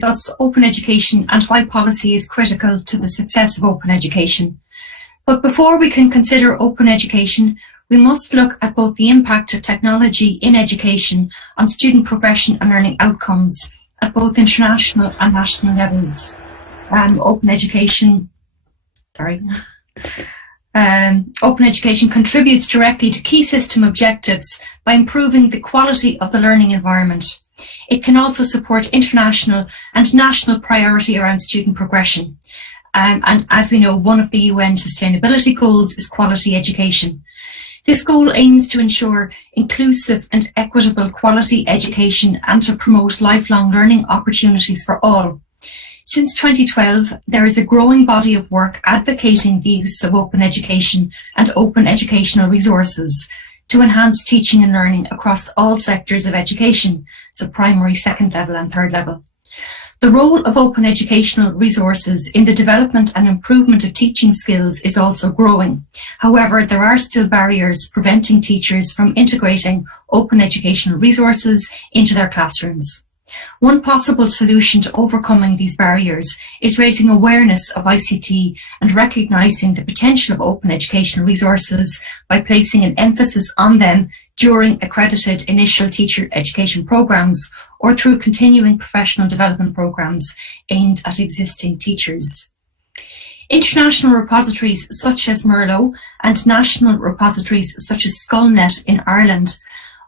discuss open education and why policy is critical to the success of open education. But before we can consider open education, we must look at both the impact of technology in education on student progression and learning outcomes at both international and national levels. Open education contributes directly to key system objectives by improving the quality of the learning environment. It can also support international and national priority around student progression. And as we know, one of the UN sustainability goals is quality education. This goal aims to ensure inclusive and equitable quality education and to promote lifelong learning opportunities for all. Since 2012, there is a growing body of work advocating the use of open education and open educational resources to enhance teaching and learning across all sectors of education, so primary, second level and third level. The role of open educational resources in the development and improvement of teaching skills is also growing. However, there are still barriers preventing teachers from integrating open educational resources into their classrooms. One possible solution to overcoming these barriers is raising awareness of ICT and recognising the potential of open educational resources by placing an emphasis on them during accredited initial teacher education programmes or through continuing professional development programmes aimed at existing teachers. International repositories such as Merlot and national repositories such as SkullNet in Ireland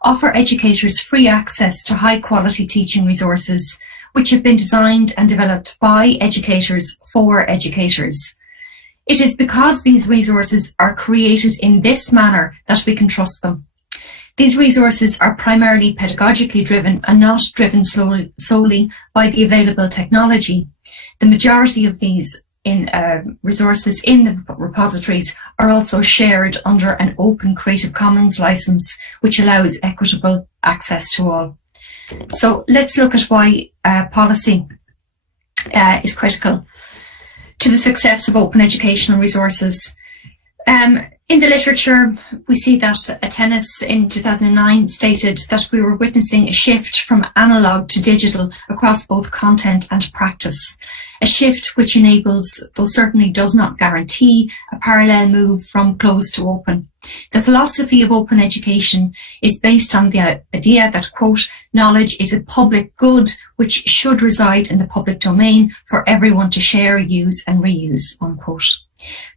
offer educators free access to high-quality teaching resources, which have been designed and developed by educators for educators. It is because these resources are created in this manner that we can trust them. These resources are primarily pedagogically driven and not driven solely by the available technology. The majority of these resources in the repositories are also shared under an open Creative Commons license, which allows equitable access to all. So let's look at why policy is critical to the success of open educational resources. In the literature, we see that Atenis in 2009 stated that we were witnessing a shift from analogue to digital across both content and practice. A shift which enables, though certainly does not guarantee, a parallel move from closed to open. The philosophy of open education is based on the idea that, quote, knowledge is a public good which should reside in the public domain for everyone to share, use and reuse, unquote.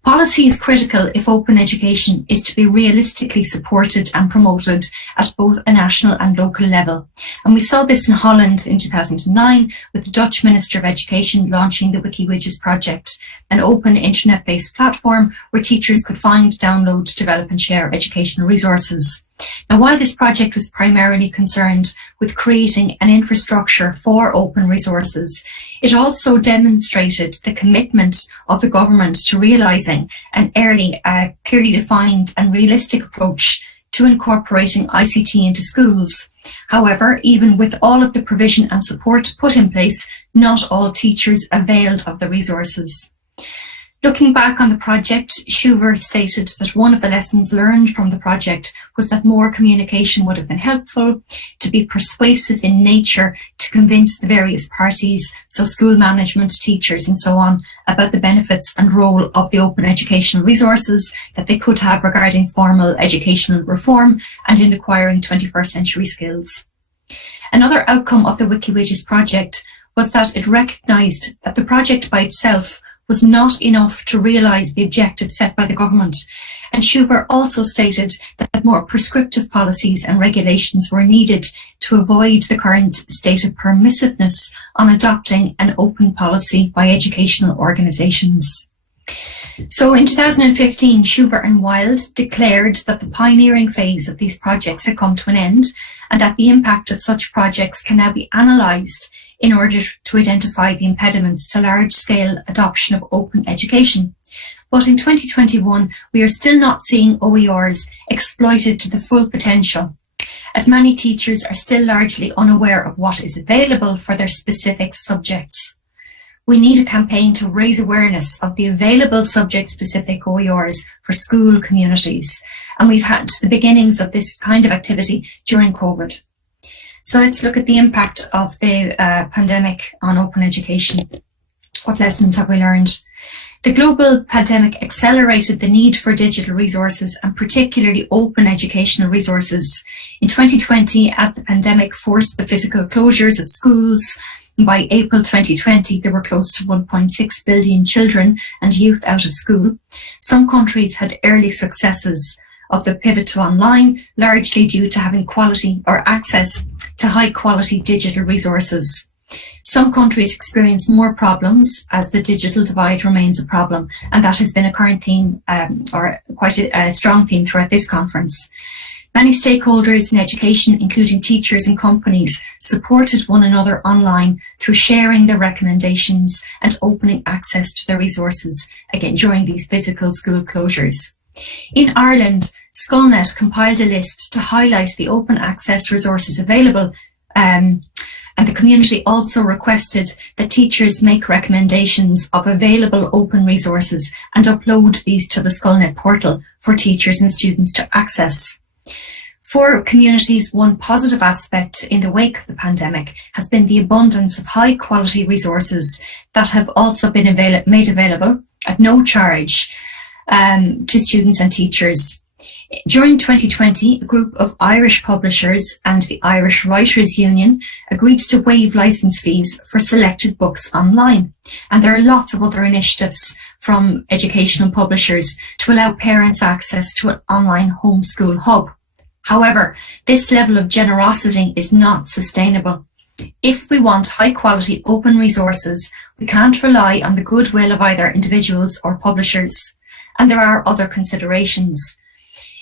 Policy is critical if open education is to be realistically supported and promoted at both a national and local level. And we saw this in Holland in 2009 with the Dutch Minister of Education launching the WikiWidgets project, an open internet-based platform where teachers could find, download, develop and share educational resources. Now, while this project was primarily concerned with creating an infrastructure for open resources, it also demonstrated the commitment of the government to realising an early, clearly defined and realistic approach to incorporating ICT into schools. However, even with all of the provision and support put in place, not all teachers availed of the resources. Looking back on the project, Schuver stated that one of the lessons learned from the project was that more communication would have been helpful, to be persuasive in nature, to convince the various parties, so school management, teachers and so on, about the benefits and role of the open educational resources that they could have regarding formal educational reform and in acquiring 21st century skills. Another outcome of the WikiWidgets project was that it recognised that the project by itself was not enough to realise the objective set by the government. And Schuver also stated that more prescriptive policies and regulations were needed to avoid the current state of permissiveness on adopting an open policy by educational organisations. So in 2015, Schuver and Wild declared that the pioneering phase of these projects had come to an end and that the impact of such projects can now be analysed in order to identify the impediments to large-scale adoption of open education. But in 2021, we are still not seeing OERs exploited to the full potential, as many teachers are still largely unaware of what is available for their specific subjects. We need a campaign to raise awareness of the available subject-specific OERs for school communities, and we've had the beginnings of this kind of activity during COVID. So let's look at the impact of the pandemic on open education. What lessons have we learned? The global pandemic accelerated the need for digital resources and particularly open educational resources. In 2020, as the pandemic forced the physical closures of schools, by April 2020, there were close to 1.6 billion children and youth out of school. Some countries had early successes of the pivot to online, largely due to having quality or access to high quality digital resources. Some countries experience more problems as the digital divide remains a problem, and that has been a current theme or quite a strong theme throughout this conference. Many stakeholders in education, including teachers and companies, supported one another online through sharing their recommendations and opening access to their resources, again during these physical school closures. In Ireland, Skolnet compiled a list to highlight the open access resources available, and the community also requested that teachers make recommendations of available open resources and upload these to the Skolnet portal for teachers and students to access. For communities, one positive aspect in the wake of the pandemic has been the abundance of high quality resources that have also been made available at no charge to students and teachers. During 2020, a group of Irish publishers and the Irish Writers' Union agreed to waive licence fees for selected books online. And there are lots of other initiatives from educational publishers to allow parents access to an online homeschool hub. However, this level of generosity is not sustainable. If we want high quality open resources, we can't rely on the goodwill of either individuals or publishers. And there are other considerations.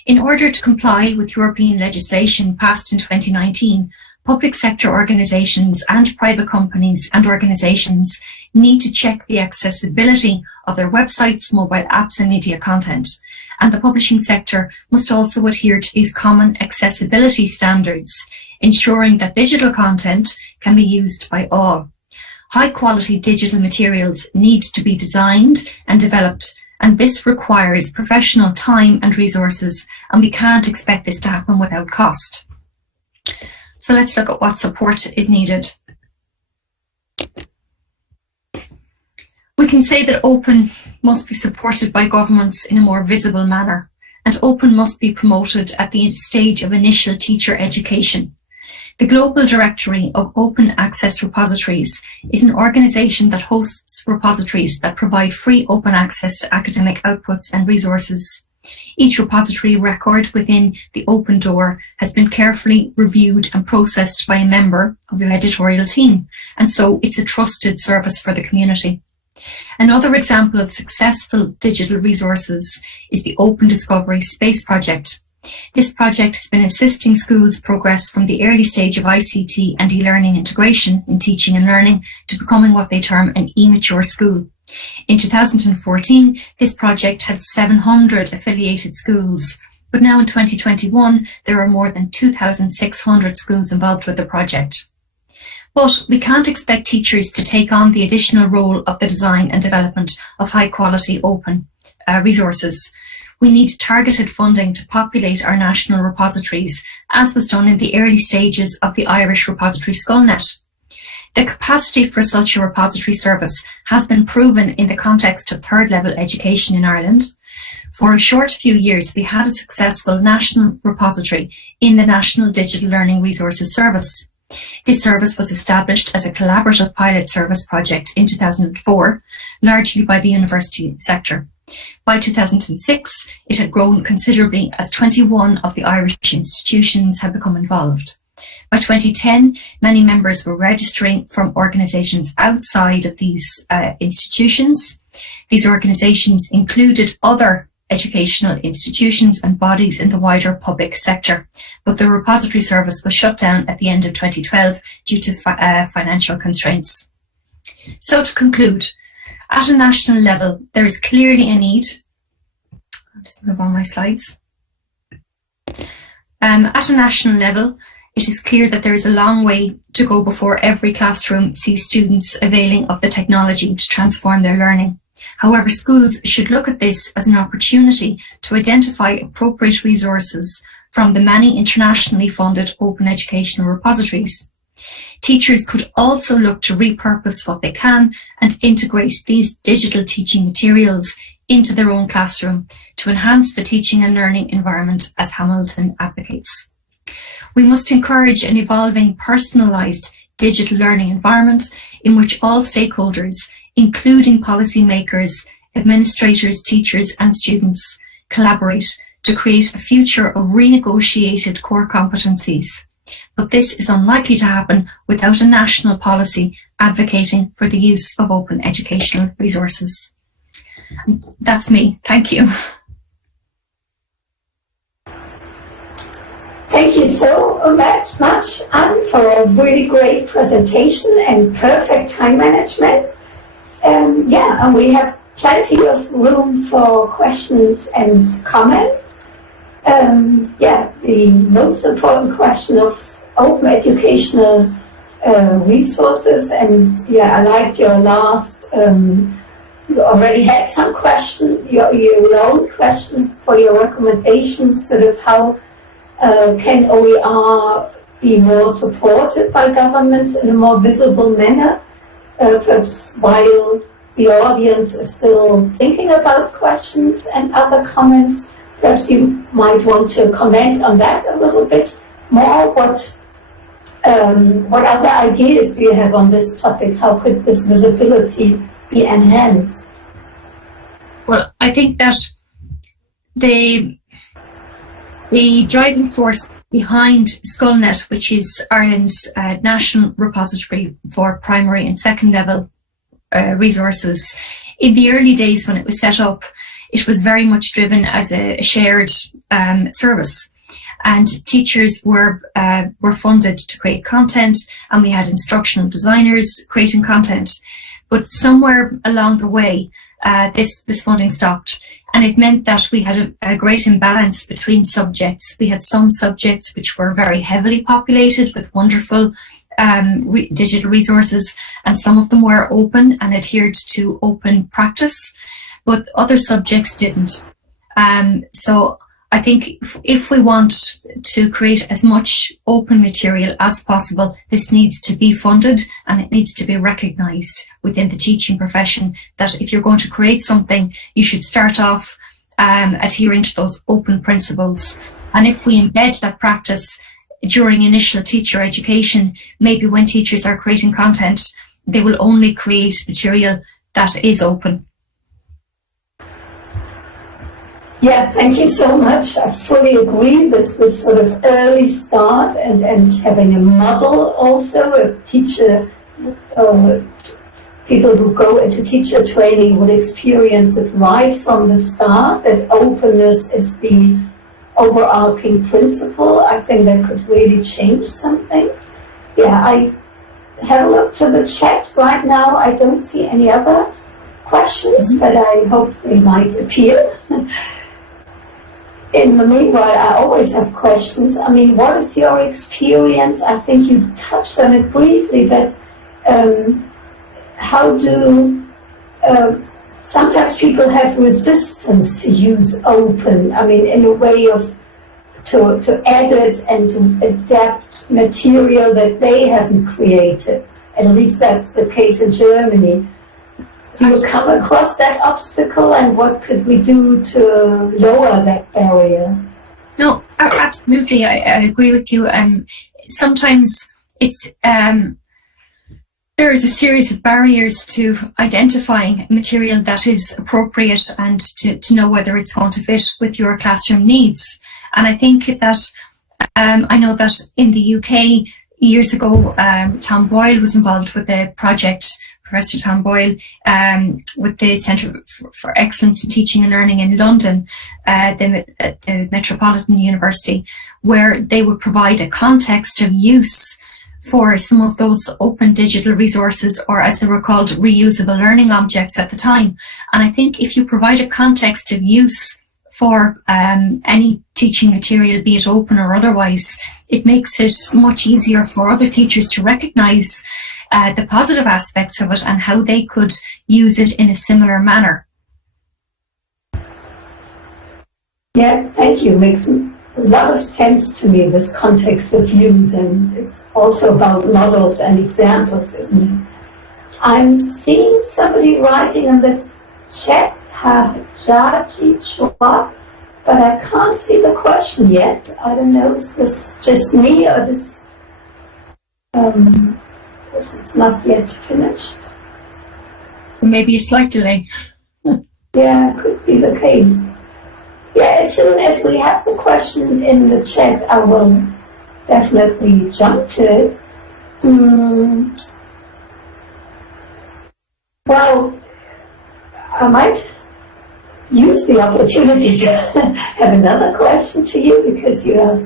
In order to comply with European legislation passed in 2019, public sector organisations and private companies and organisations need to check the accessibility of their websites, mobile apps and media content. And the publishing sector must also adhere to these common accessibility standards, ensuring that digital content can be used by all. High quality digital materials need to be designed and developed, and this requires professional time and resources, and we can't expect this to happen without cost. So let's look at what support is needed. We can say that open must be supported by governments in a more visible manner, and open must be promoted at the stage of initial teacher education. The Global Directory of Open Access Repositories is an organisation that hosts repositories that provide free open access to academic outputs and resources. Each repository record within the Open Door has been carefully reviewed and processed by a member of the editorial team, and so it's a trusted service for the community. Another example of successful digital resources is the Open Discovery Space Project. This project has been assisting schools progress from the early stage of ICT and e-learning integration in teaching and learning to becoming what they term an e-mature school. In 2014, this project had 700 affiliated schools, but now in 2021, there are more than 2,600 schools involved with the project. But we can't expect teachers to take on the additional role of the design and development of high quality open resources. We need targeted funding to populate our national repositories, as was done in the early stages of the Irish repository Skolnet. The capacity for such a repository service has been proven in the context of third level education in Ireland. For a short few years, we had a successful national repository in the National Digital Learning Resources Service. This service was established as a collaborative pilot service project in 2004, largely by the university sector. By 2006, it had grown considerably as 21 of the Irish institutions had become involved. By 2010, many members were registering from organisations outside of these institutions. These organisations included other educational institutions and bodies in the wider public sector, but the repository service was shut down at the end of 2012 due to financial constraints. So to conclude, at a national level, there is clearly a need. I'll just move on my slides. At a national level, it is clear that there is a long way to go before every classroom sees students availing of the technology to transform their learning. However, schools should look at this as an opportunity to identify appropriate resources from the many internationally funded open educational repositories. Teachers could also look to repurpose what they can and integrate these digital teaching materials into their own classroom to enhance the teaching and learning environment, as Hamilton advocates. We must encourage an evolving, personalised digital learning environment in which all stakeholders, including policymakers, administrators, teachers and students, collaborate to create a future of renegotiated core competencies. But this is unlikely to happen without a national policy advocating for the use of open educational resources. That's me. Thank you. Thank you so much, Anne, for a really great presentation and perfect time management. And we have plenty of room for questions and comments. The most important question of open educational resources, and I liked your last. You already had some questions, your own question for your recommendations, sort of how can OER be more supported by governments in a more visible manner, perhaps while the audience is still thinking about questions and other comments. Perhaps you might want to comment on that a little bit more. What other ideas do you have on this topic? How could this visibility be enhanced? Well, I think that the driving force behind SkullNet, which is Ireland's national repository for primary and second level resources, in the early days when it was set up, it was very much driven as a shared service. And teachers were funded to create content, and we had instructional designers creating content. But somewhere along the way, this funding stopped, and it meant that we had a great imbalance between subjects. We had some subjects which were very heavily populated with wonderful digital resources, and some of them were open and adhered to open practice, but other subjects didn't. So I think if we want to create as much open material as possible, this needs to be funded, and it needs to be recognised within the teaching profession that if you're going to create something, you should start off adhering to those open principles. And if we embed that practice during initial teacher education, maybe when teachers are creating content, they will only create material that is open. Yeah, thank you so much. I fully agree with this sort of early start and having a model also of teacher, people who go into teacher training would experience it right from the start, that openness is the overarching principle. I think that could really change something. Yeah, I have a look to the chat right now. I don't see any other questions, but I hope they might appear. In the meanwhile, I always have questions. I mean, what is your experience? I think you touched on it briefly, but how do sometimes people have resistance to use open? I mean, in a way of to edit and to adapt material that they haven't created. At least that's the case in Germany. Do you come across that obstacle, and what could we do to lower that barrier? No, absolutely. I agree with you. Sometimes it's there is a series of barriers to identifying material that is appropriate and to know whether it's going to fit with your classroom needs. And I think that I know that in the UK years ago, Tom Boyle was involved with the project. Professor Tom Boyle, with the Centre for Excellence in Teaching and Learning in London, the Metropolitan University, where they would provide a context of use for some of those open digital resources, or as they were called, reusable learning objects at the time. And I think if you provide a context of use for any teaching material, be it open or otherwise, it makes it much easier for other teachers to recognise the positive aspects of it and how they could use it in a similar manner. Yeah, thank you. Makes a lot of sense to me, this context of use, and it's also about models and examples, isn't it? I'm seeing somebody writing in the chat, Hajaji Chua, but I can't see the question yet. I don't know, is this just me or this person's not yet finished? Maybe a slight delay. Yeah, could be the case. Yeah, as soon as we have the question in the chat, I will definitely jump to it. Well, I might use the opportunity to have another question to you, because you are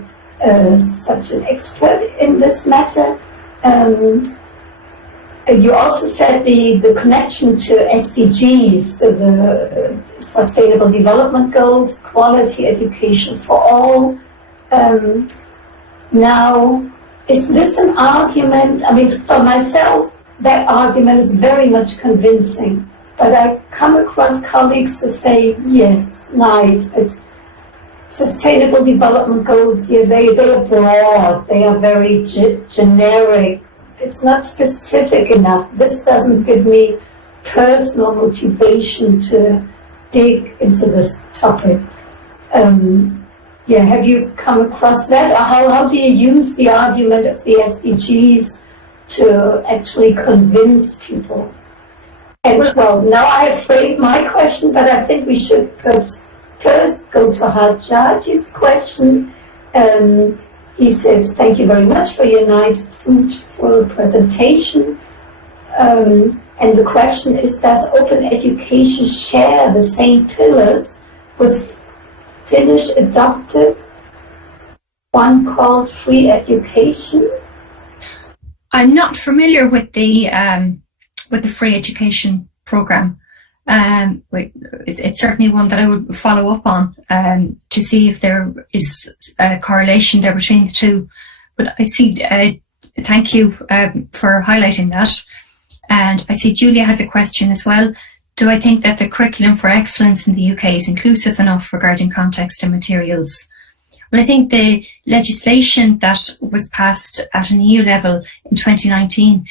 such an expert in this matter. You also said the connection to SDGs, so the Sustainable Development Goals, quality education for all. Now, is this an argument? I mean, for myself, that argument is very much convincing. But I come across colleagues who say, yes, nice, but Sustainable Development Goals, yeah, they are broad, they are very generic. It's not specific enough. This doesn't give me personal motivation to dig into this topic. Have you come across that? Or how do you use the argument of the SDGs to actually convince people? And well, now I've phrased my question, but I think we should perhaps first go to Hajaji's question. He says, thank you very much for your nice, fruitful presentation. And the question is, does open education share the same pillars with Finnish adopted one called free education? I'm not familiar with the free education program. It's certainly one that I would follow up on to see if there is a correlation there between the two. But I see, thank you for highlighting that. And I see Julia has a question as well. Do I think that the curriculum for excellence in the UK is inclusive enough regarding context and materials? Well, I think the legislation that was passed at an EU level in 2019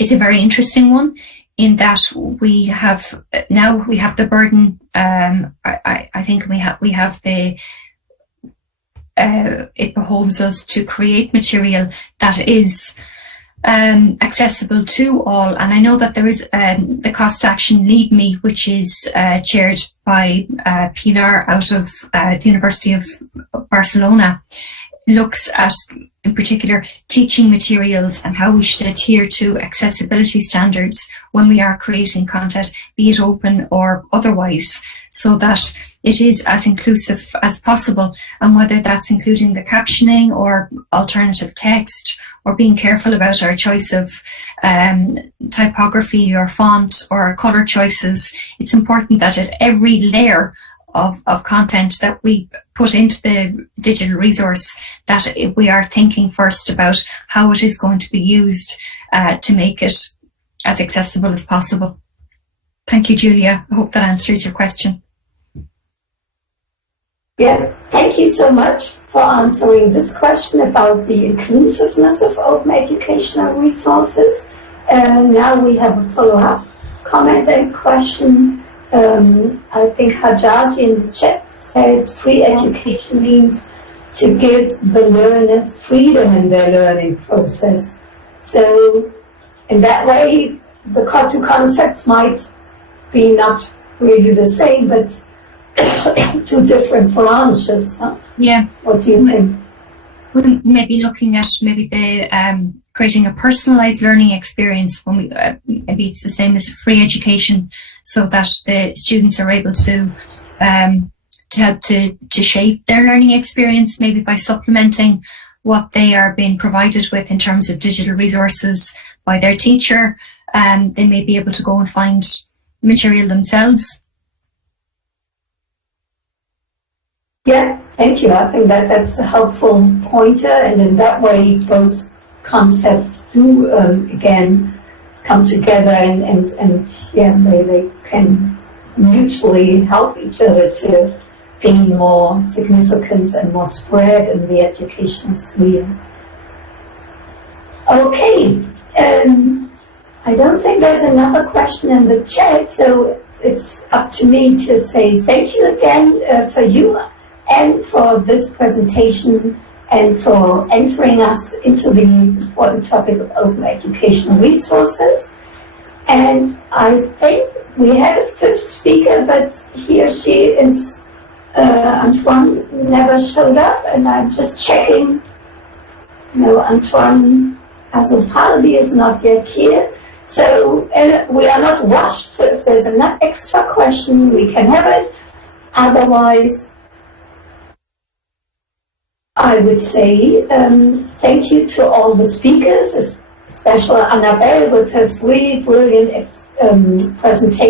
is a very interesting one, in that we have the burden. I think we have the it behoves us to create material that is accessible to all. And I know that there is the Cost Action Lead Me, which is chaired by Pilar out of the University of Barcelona, looks at, in particular, teaching materials and how we should adhere to accessibility standards when we are creating content, be it open or otherwise, so that it is as inclusive as possible. And whether that's including the captioning or alternative text, or being careful about our choice of typography or font or colour choices, it's important that at every layer of content that we put into the digital resource, that we are thinking first about how it is going to be used to make it as accessible as possible. Thank you, Julia. I hope that answers your question. Yeah, thank you so much for answering this question about the inclusiveness of open educational resources. Now we have a follow-up comment and question. I think Hajaji in the chat says free education means to give the learners freedom in their learning process. So in that way, the two concepts might be not really the same, but two different branches. Huh? Yeah. What do you think? Maybe looking at the creating a personalized learning experience when we maybe it's the same as free education, so that the students are able to help to shape their learning experience, maybe by supplementing what they are being provided with in terms of digital resources by their teacher. They may be able to go and find material themselves. Yeah, thank you. I think that's a helpful pointer, and in that way both concepts do again come together and yeah, they can mutually help each other to gain more significance and more spread in the educational sphere. Okay, I don't think there's another question in the chat, so it's up to me to say thank you again for you and for this presentation and for entering us into the important topic of open educational resources. And I think we had a fifth speaker, but he or she is, Antoine never showed up, and I'm just checking. No, Antoine Azopaldi is not yet here. So we are not rushed, so if there's an extra question, we can have it. Otherwise, I would say thank you to all the speakers, especially Annabelle with her 3 brilliant presentations.